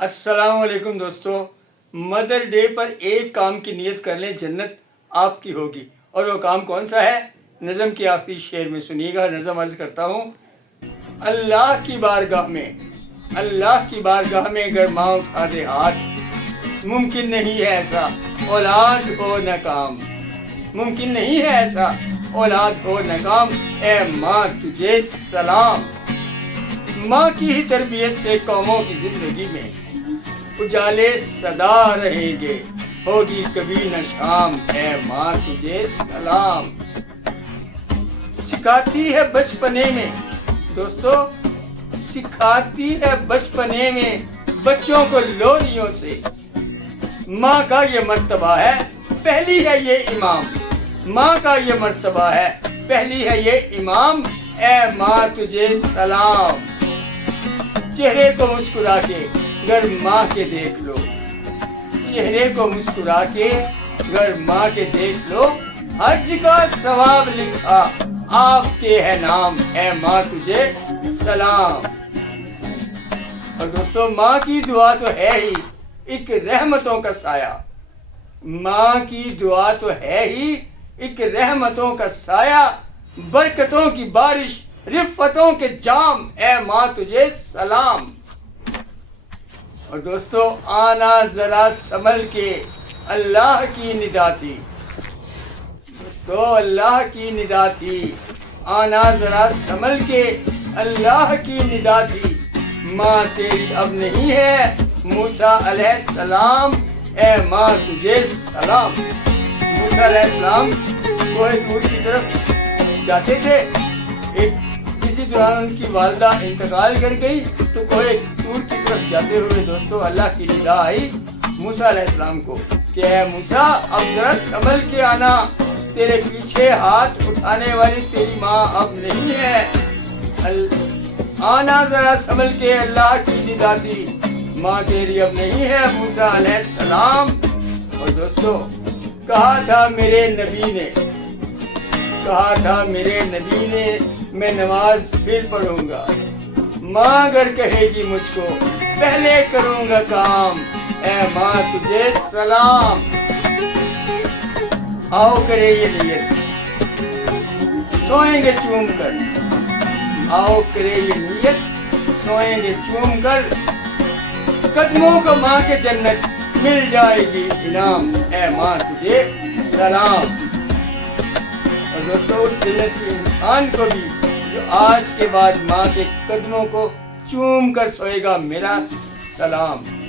السلام علیکم دوستو، مدر ڈے پر ایک کام کی نیت کر لیں، جنت آپ کی ہوگی۔ اور وہ کام کون سا ہے؟ نظم کے آخری شعر میں سنیے گا۔ نظم عرض کرتا ہوں۔ اللہ کی بارگاہ میں اگر ماں اٹھا دے ہاتھ، ممکن نہیں ہے ایسا اولاد ہو ناکام، ممکن نہیں ہے ایسا اولاد ہو ناکام۔ اے ماں تجھے سلام، ماں کی ہی تربیت سے قوموں کی زندگی میں اجالے صدا رہیں گے، ہوگی کبھی نہ شام۔ اے ماں تجھے سلام۔ سکھاتی ہے بچپنے میں دوستو، سکھاتی ہے بچپنے میں بچوں کو لوریوں سے، ماں کا یہ مرتبہ ہے پہلی ہے یہ امام، ماں کا یہ مرتبہ ہے پہلی ہے یہ امام۔ اے ماں تجھے سلام۔ چہرے کو مسکرا کے گر ماں کے دیکھ لو، چہرے کو مسکرا کے گر ماں کے دیکھ لو، حج کا ثواب لکھا آپ کے ہے نام۔ اے ماں تجھے سلام۔ اور دوستو، ماں کی دعا تو ہے ہی ایک رحمتوں کا سایہ، ماں کی دعا تو ہے ہی ایک رحمتوں کا سایہ، برکتوں کی بارش رفتوں کے جام۔ اے ماں تجھے سلام۔ اور دوستو، آنا ذرا سنبھل کے اللہ کی ندا تھی، دوستو اللہ کی ندا تھی، آنا ذرا سنبھل کے اللہ کی ندا تھی۔ ماں تیری اب نہیں ہے موسیٰ علیہ السلام۔ اے ماں تجھے سلام۔ موسیٰ علیہ السلام کوہ طور کی طرف جاتے تھے، کسی دوران ان کی والدہ انتقال کر گئی تو کوہ طور کی طرف جاتے ہوئے دوستو اللہ کی ندا آئی موسیٰ علیہ السلام کو کہ اے موسیٰ اب ذرا سنبھل کے آنا، تیرے پیچھے ہاتھ اٹھانے والی تیری ماں اب نہیں ہے۔ آنا ذرا سنبھل کے اللہ کی ندا تھی، ماں تیری اب نہیں ہے موسیٰ علیہ السلام۔ اور دوستو، کہا تھا میرے نبی نے میں نماز پھر پڑھوں گا، ماں اگر کہے گی مجھ کو پہلے کروں گا کام۔ اے ماں تجھے سلام۔ آؤ کرے یہ نیت سوئیں گے چوم کر، آؤ کرے یہ نیت سوئیں گے چوم کر، قدموں کو ماں کے جنت مل جائے گی انعام۔ اے ماں تجھے سلام۔ اور دوستو، اس جنتی انسان کو بھی جو آج کے بعد ماں کے قدموں کو چوم کر سوئے گا، میرا سلام۔